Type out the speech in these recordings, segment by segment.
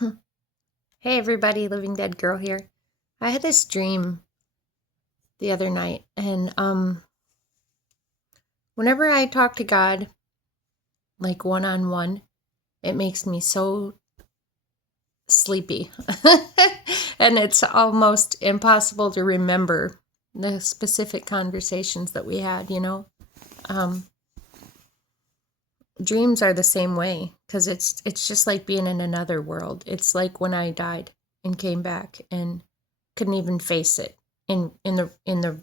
Hey everybody, Living Dead Girl here. I had this dream the other night, and whenever I talk to God, like one on one, it makes me so sleepy. And it's almost impossible to remember the specific conversations that we had. Um Dreams are the same way because it's just like being in another world. It's like when I died and came back and couldn't even face it in the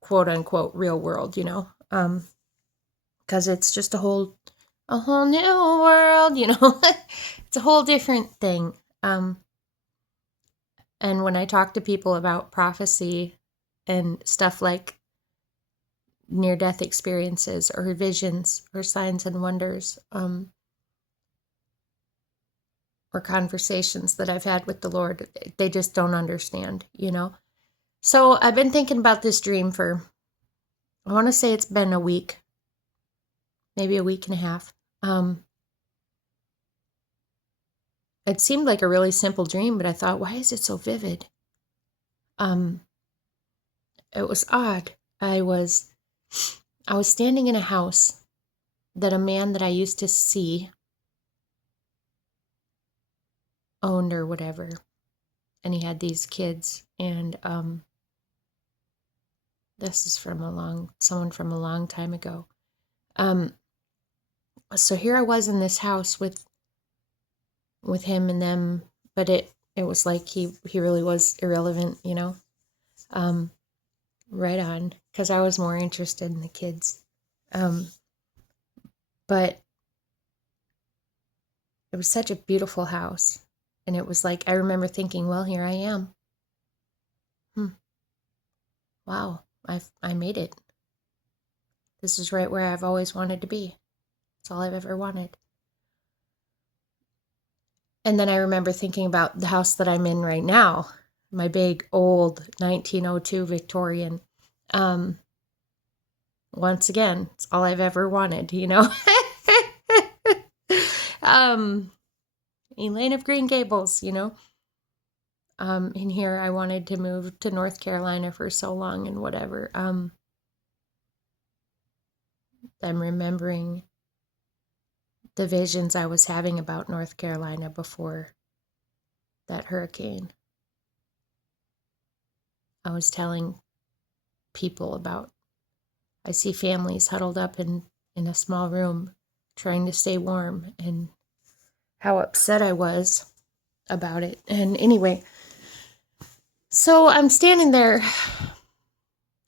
quote unquote real world. Because it's just a whole new world. It's a whole different thing. Um, and when I talk to people about prophecy and stuff like near death experiences or visions or signs and wonders, or conversations that I've had with the Lord, they just don't understand. So I've been thinking about this dream for, I want to say it's been a week, maybe a week and a half. It seemed like a really simple dream, but I thought, why is it so vivid? Um, it was odd. I was standing in a house that a man that I used to see owned or whatever, and he had these kids, and this is from someone from a long time ago. Um, so here I was in this house with him and them, but it was like he really was irrelevant. Um, right on, because I was more interested in the kids. Um, but it was such a beautiful house. And it was like, I remember thinking, well, here I am. Hmm. Wow, I made it. This is right where I've always wanted to be. It's all I've ever wanted. And then I remember thinking about the house that I'm in right now, my big old 1902 Victorian. Um, Once again, it's all I've ever wanted. um, Elaine of Green Gables. In here, I wanted to move to North Carolina for so long and whatever. I'm remembering the visions I was having about North Carolina before that hurricane. I was telling people about, I see families huddled up in a small room trying to stay warm, and how upset I was about it. And anyway, so I'm standing there.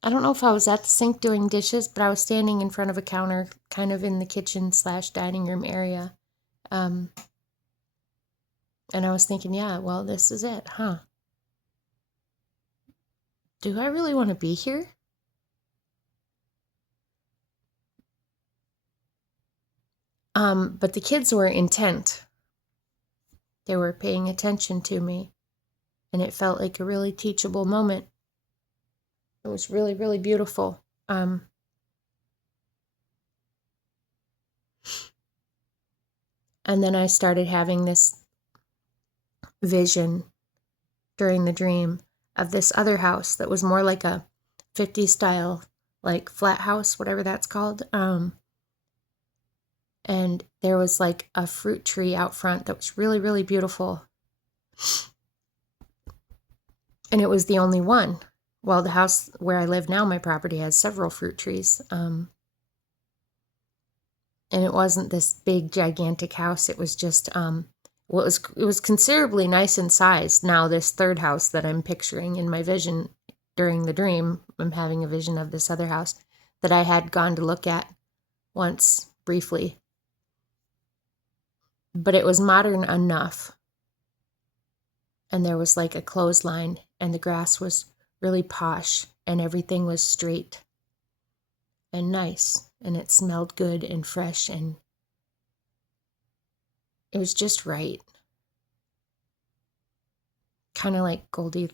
I don't know if I was at the sink doing dishes, but I was standing in front of a counter, kind of in the kitchen/dining room area. Um, and I was thinking, yeah, well, this is it, huh? Do I really want to be here? But the kids were intent. They were paying attention to me, and it felt like a really teachable moment. It was really, really beautiful. And then I started having this vision during the dream of this other house that was more like a 50s style, like flat house, whatever that's called. And there was like a fruit tree out front that was really, really beautiful. And it was the only one. Well, the house where I live now, my property has several fruit trees. And it wasn't this big, gigantic house. It was just, well, it was considerably nice in size. Now, this third house that I'm picturing in my vision during the dream, I'm having a vision of this other house that I had gone to look at once briefly. But it was modern enough. And there was like a clothesline, and the grass was really posh, and everything was straight and nice, and it smelled good and fresh, and it was just right. Kind of like was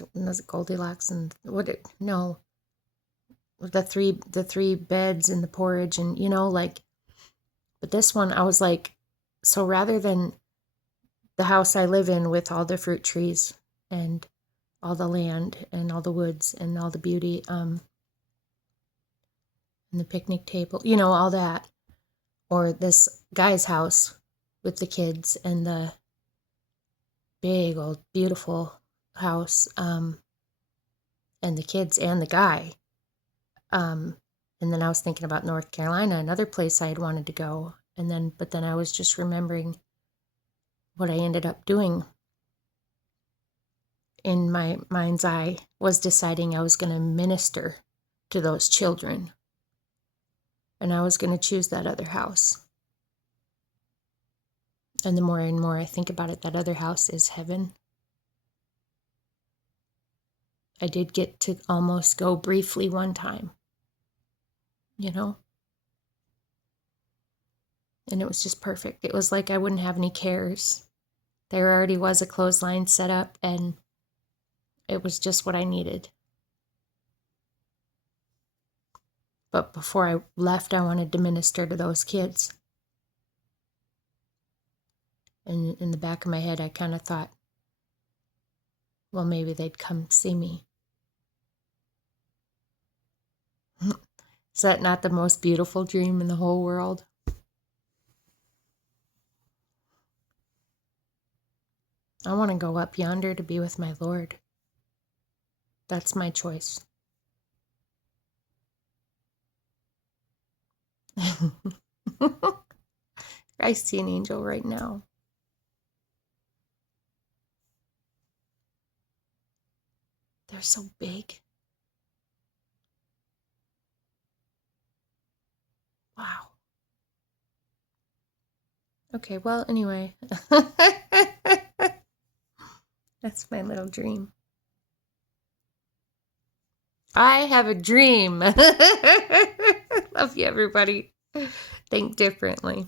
it Goldilocks and no, the three beds and the porridge, and like, but this one I was like, so rather than the house I live in with all the fruit trees and all the land and all the woods and all the beauty, and the picnic table, all that. Or this guy's house with the kids and the big old beautiful house, and the kids and the guy. And then I was thinking about North Carolina, another place I had wanted to go. But then I was just remembering what I ended up doing in my mind's eye was deciding I was going to minister to those children. And I was going to choose that other house. And the more and more I think about it, that other house is heaven. I did get to almost go briefly one time, and it was just perfect. It was like I wouldn't have any cares. There already was a clothesline set up, and it was just what I needed. But before I left, I wanted to minister to those kids. And in the back of my head, I kind of thought, well, maybe they'd come see me. Is that not the most beautiful dream in the whole world? I want to go up yonder to be with my Lord. That's my choice. I see an angel right now. They're so big. Wow. Okay, well, anyway. That's my little dream. I have a dream. Love you, everybody. Think differently.